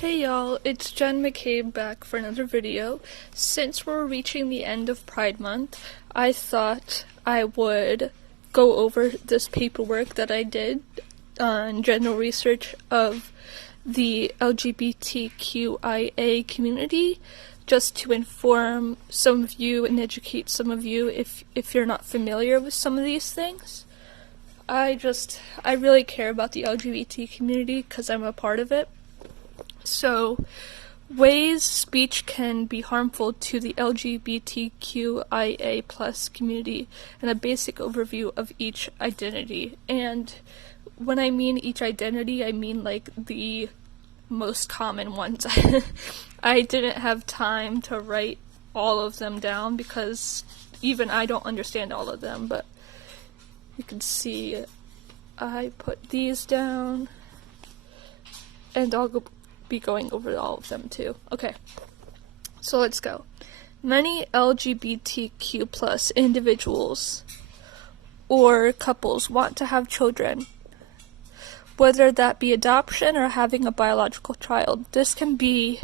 Hey y'all, it's Jen McCabe back for another video. Since we're reaching the end of Pride Month, I thought I would go over this paperwork that I did on general research of the LGBTQIA community, just to inform some of you and educate some of you if you're not familiar with some of these things. I really care about the LGBT community because I'm a part of it. So, ways speech can be harmful to the LGBTQIA plus community, and a basic overview of each identity. And when I mean each identity, I mean like the most common ones. I didn't have time to write all of them down because even I don't understand all of them, but you can see I put these down, and I'll be going over all of them too. Okay, so let's go. Many LGBTQ plus individuals or couples want to have children, whether that be adoption or having a biological child. This can be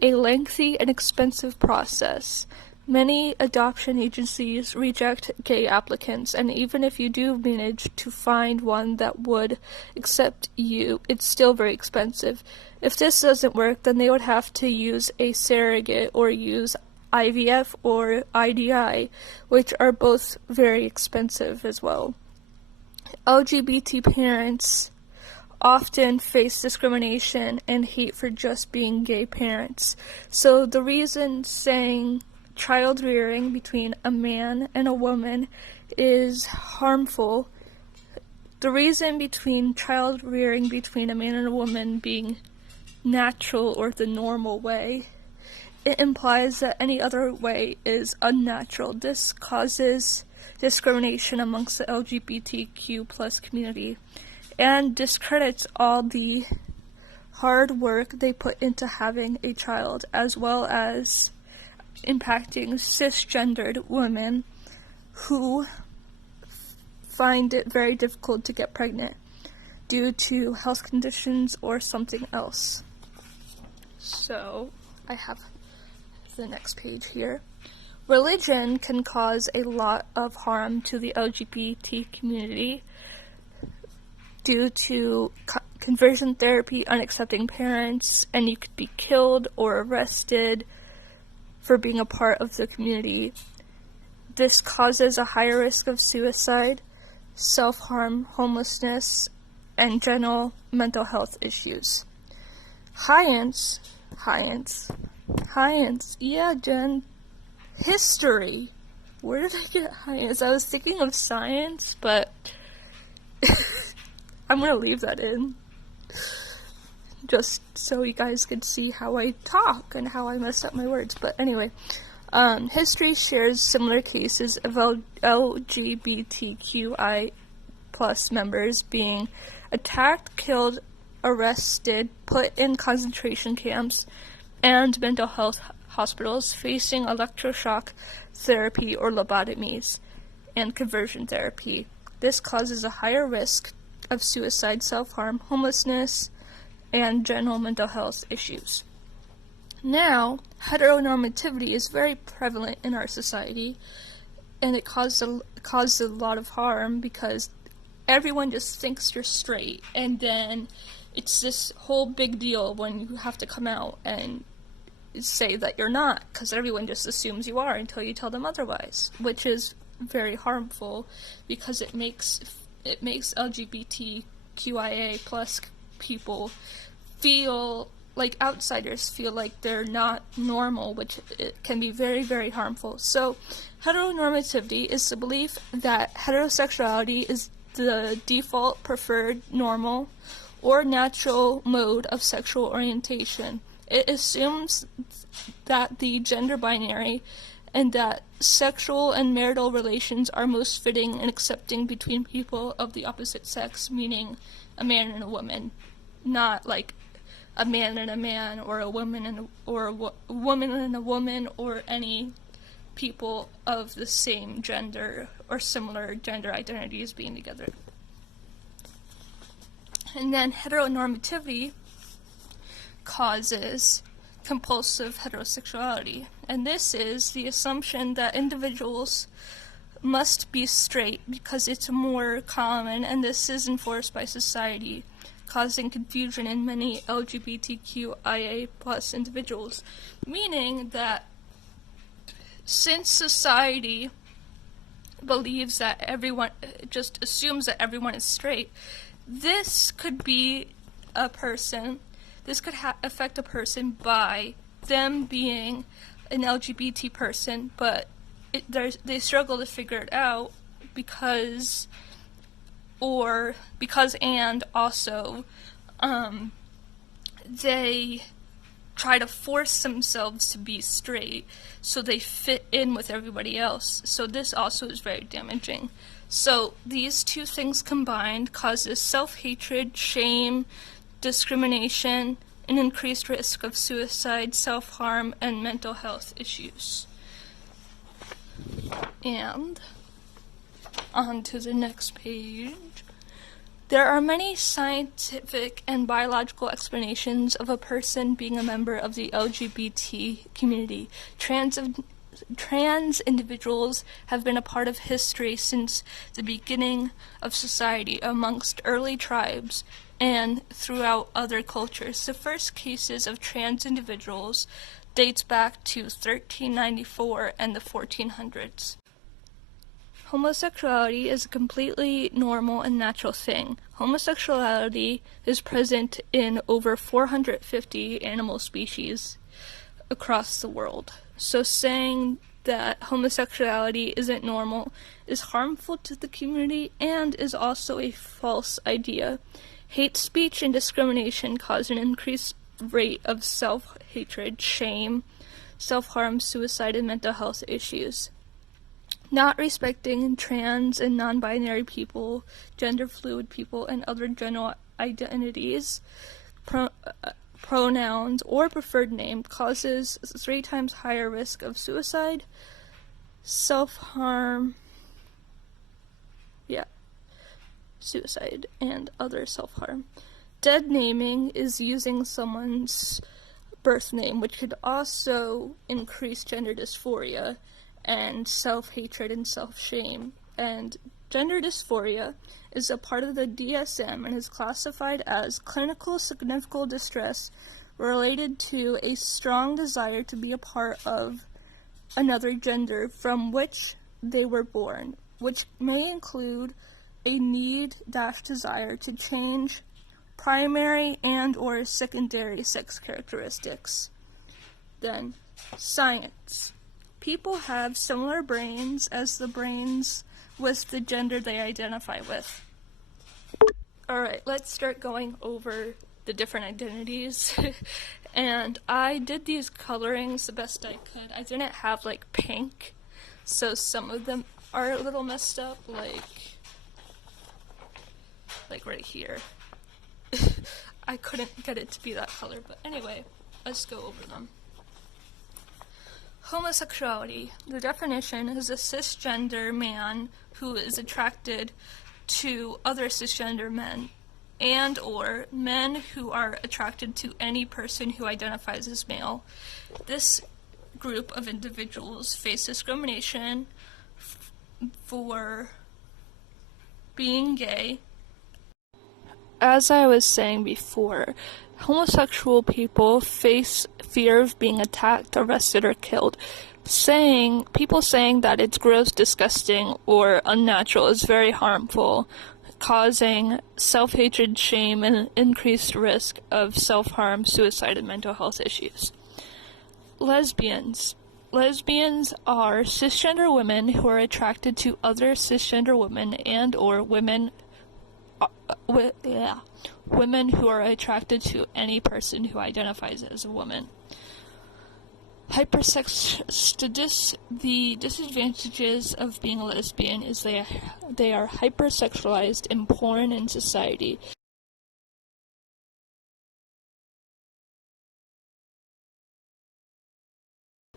a lengthy and expensive process. Many adoption agencies reject gay applicants, and even if you do manage to find one that would accept you, it's still very expensive. If this doesn't work, then they would have to use a surrogate or use IVF or IDI, which are both very expensive as well. LGBT parents often face discrimination and hate for just being gay parents. So the reason saying child rearing between a man and a woman is harmful, the reason between child rearing between a man and a woman being natural or the normal way, it implies that any other way is unnatural. This causes discrimination amongst the LGBTQ plus community and discredits all the hard work they put into having a child, as well as impacting cisgendered women who find it very difficult to get pregnant due to health conditions or something else. So, I have the next page here. Religion can cause a lot of harm to the LGBT community due to conversion therapy, unaccepting parents, and you could be killed or arrested for being a part of the community. This causes a higher risk of suicide, self-harm, homelessness, and general mental health issues. Science, yeah, Jen. History. Where did I get science? I was thinking of science, but I'm gonna leave that in, just so you guys could see how I talk and how I messed up my words. But anyway, history shares similar cases of LGBTQI plus members being attacked, killed, arrested, put in concentration camps, and mental health hospitals, facing electroshock therapy or lobotomies and conversion therapy. This causes a higher risk of suicide, self-harm, homelessness, and general mental health issues. Now, heteronormativity is very prevalent in our society, and it causes a lot of harm because everyone just thinks you're straight, and then it's this whole big deal when you have to come out and say that you're not, because everyone just assumes you are until you tell them otherwise, which is very harmful because it makes LGBTQIA plus people feel like outsiders, feel like they're not normal, which it can be very, very harmful. So heteronormativity is the belief that heterosexuality is the default, preferred, normal, or natural mode of sexual orientation. It assumes that the gender binary and that sexual and marital relations are most fitting and accepting between people of the opposite sex, meaning a man and a woman, not like a man and a man, or a woman and a woman and a woman, or any people of the same gender or similar gender identities being together. And then heteronormativity causes compulsive heterosexuality. And this is the assumption that individuals must be straight because it's more common, and this is enforced by society, causing confusion in many LGBTQIA plus individuals. Meaning that since society believes that everyone, just assumes that everyone is straight, this could be a person, this could affect a person by them being an LGBT person, but they struggle to figure it out because and also they try to force themselves to be straight so they fit in with everybody else. So this also is very damaging. So these two things combined causes self-hatred, shame, discrimination, an increased risk of suicide, self-harm, and mental health issues. And on to the next page. There are many scientific and biological explanations of a person being a member of the LGBT community. Trans individuals have been a part of history since the beginning of society amongst early tribes and throughout other cultures. The first cases of trans individuals dates back to 1394 and the 1400s. Homosexuality is a completely normal and natural thing. Homosexuality is present in over 450 animal species across the world. So saying that homosexuality isn't normal is harmful to the community and is also a false idea. Hate speech and discrimination cause an increased rate of self-hatred, shame, self-harm, suicide, and mental health issues. Not respecting trans and non-binary people, gender-fluid people, and other general identities, pronouns, or preferred name causes 3 times higher risk of suicide, self-harm, suicide, and other self-harm. Dead naming is using someone's birth name, which could also increase gender dysphoria and self-hatred and self-shame. And gender dysphoria is a part of the DSM and is classified as clinical significant distress related to a strong desire to be a part of another gender from which they were born, which may include a need-desire to change primary and or secondary sex characteristics. Then, science. People have similar brains as the brains with the gender they identify with. Alright, let's start going over the different identities. And I did these colorings the best I could. I didn't have like pink, so some of them are a little messed up, like right here. I couldn't get it to be that color, but anyway, let's go over them. Homosexuality. The definition is a cisgender man who is attracted to other cisgender men and or men who are attracted to any person who identifies as male. This group of individuals face discrimination for being gay. As I was saying before, homosexual people face fear of being attacked, arrested, or killed. People saying that it's gross, disgusting, or unnatural is very harmful, causing self-hatred, shame, and increased risk of self-harm, suicide, and mental health issues. Lesbians. Lesbians are cisgender women who are attracted to other cisgender women and or women who are attracted to any person who identifies as a woman. The disadvantages of being a lesbian is they are hypersexualized in porn and society.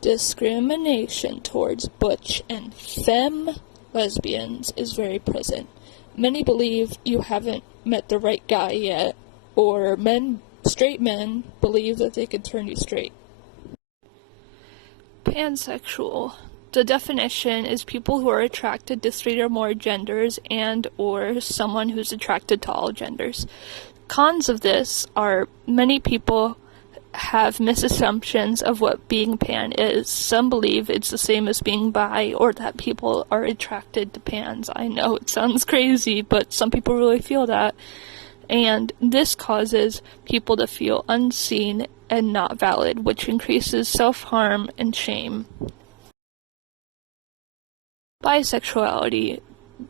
Discrimination towards butch and femme lesbians is very present. Many believe you haven't met the right guy yet, or men straight men believe that they could turn you straight. Pansexual. The definition is people who are attracted to 3 or more genders and or someone who's attracted to all genders. Cons of this are many people have misassumptions of what being pan is. Some believe it's the same as being bi, or that people are attracted to pans. I know it sounds crazy, but some people really feel that. And this causes people to feel unseen and not valid, which increases self-harm and shame. Bisexuality.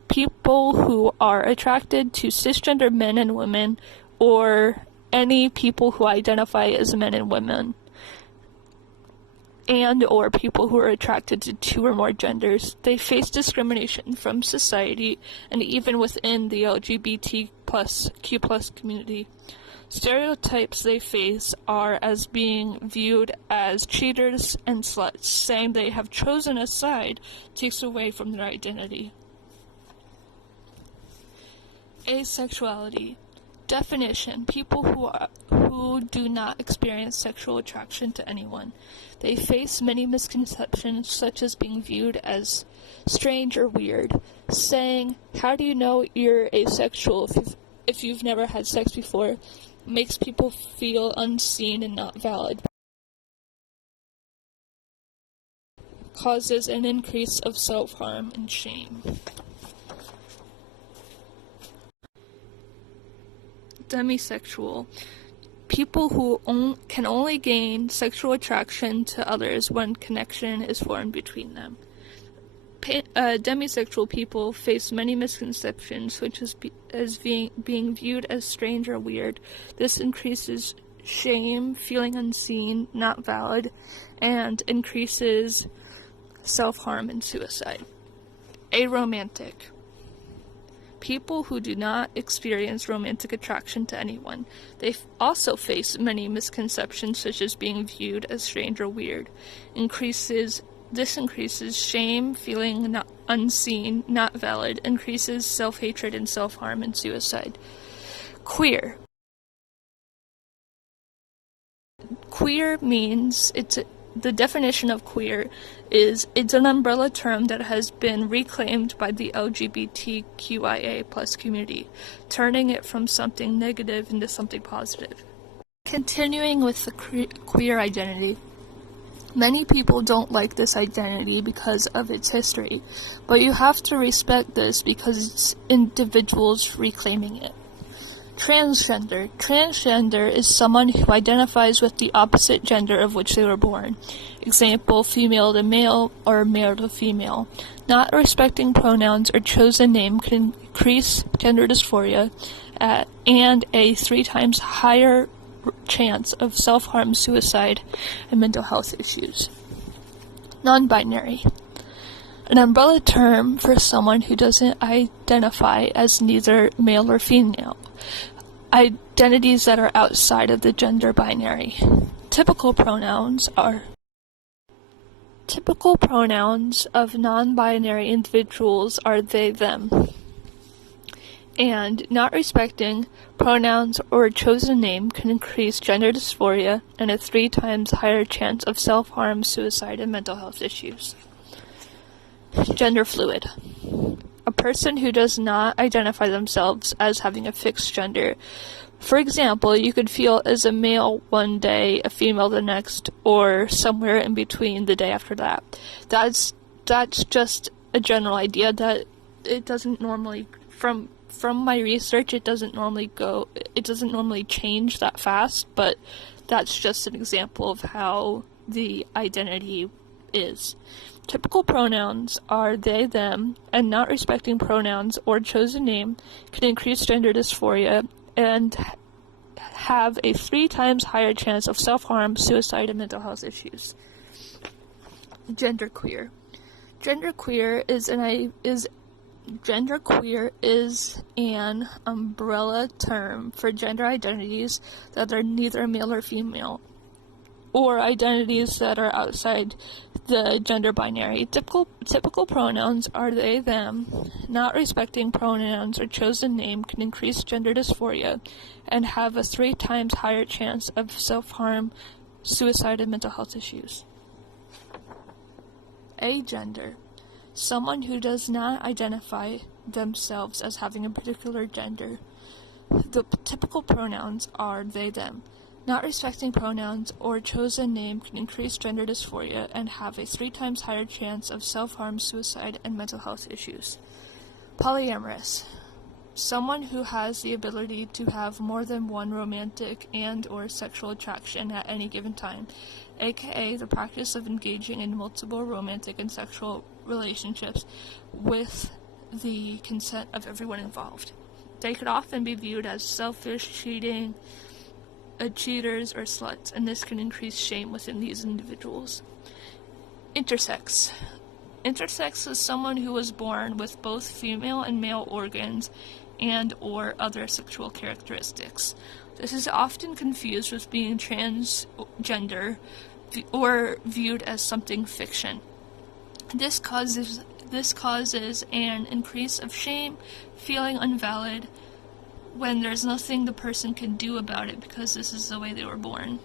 People who are attracted to cisgender men and women, or any people who identify as men and women, and or people who are attracted to 2 or more genders. They face discrimination from society and even within the LGBTQ+ community. Stereotypes they face are as being viewed as cheaters and sluts. Saying they have chosen a side takes away from their identity. Asexuality. Definition: people who do not experience sexual attraction to anyone. They face many misconceptions, such as being viewed as strange or weird. Saying, "How do you know you're asexual if you've never had sex before?" makes people feel unseen and not valid. Causes an increase of self-harm and shame. Demisexual. People who can only gain sexual attraction to others when connection is formed between them. Demisexual people face many misconceptions, such as being viewed as strange or weird. This increases shame, feeling unseen, not valid, and increases self-harm and suicide. Aromantic. People who do not experience romantic attraction to anyone. They also face many misconceptions, such as being viewed as strange or weird. This increases shame, feeling unseen, not valid, increases self-hatred and self-harm and suicide. Queer. Queer means the definition of queer is it's an umbrella term that has been reclaimed by the LGBTQIA+ community, turning it from something negative into something positive. Continuing with the queer identity. Many people don't like this identity because of its history, but you have to respect this because it's individuals reclaiming it. Transgender. Transgender is someone who identifies with the opposite gender of which they were born. Example, female to male or male to female. Not respecting pronouns or chosen name can increase gender dysphoria and a 3 times higher chance of self-harm, suicide, and mental health issues. Non-binary. An umbrella term for someone who doesn't identify as neither male or female. Identities that are outside of the gender binary. Typical pronouns of non-binary individuals are they, them. And not respecting pronouns or a chosen name can increase gender dysphoria and a 3 times higher chance of self-harm, suicide, and mental health issues. Gender fluid. A person who does not identify themselves as having a fixed gender. For example, you could feel as a male one day, a female the next, or somewhere in between the day after that. That's just a general idea that it doesn't normally, from my research, it doesn't normally change that fast, but that's just an example of how the identity is. Typical pronouns are they, them, and not respecting pronouns or chosen name can increase gender dysphoria and have a 3 times higher chance of self-harm, suicide, and mental health issues. Genderqueer. Genderqueer is an umbrella term for gender identities that are neither male or female. or identities that are outside the gender binary. Typical pronouns are they, them. Not respecting pronouns or chosen name can increase gender dysphoria and have a 3 times higher chance of self-harm, suicide, and mental health issues. Agender. Someone who does not identify themselves as having a particular gender. The typical pronouns are they, them. Not respecting pronouns or chosen name can increase gender dysphoria and have a 3 times higher chance of self-harm, suicide, and mental health issues. Polyamorous. Someone who has the ability to have more than one romantic and or sexual attraction at any given time, aka the practice of engaging in multiple romantic and sexual relationships with the consent of everyone involved. They could often be viewed as selfish, cheating, cheaters, or sluts, and this can increase shame within these individuals. Intersex. Intersex is someone who was born with both female and male organs and or other sexual characteristics. This is often confused with being transgender or viewed as something fiction. This causes an increase of shame, feeling invalid, when there's nothing the person can do about it because this is the way they were born.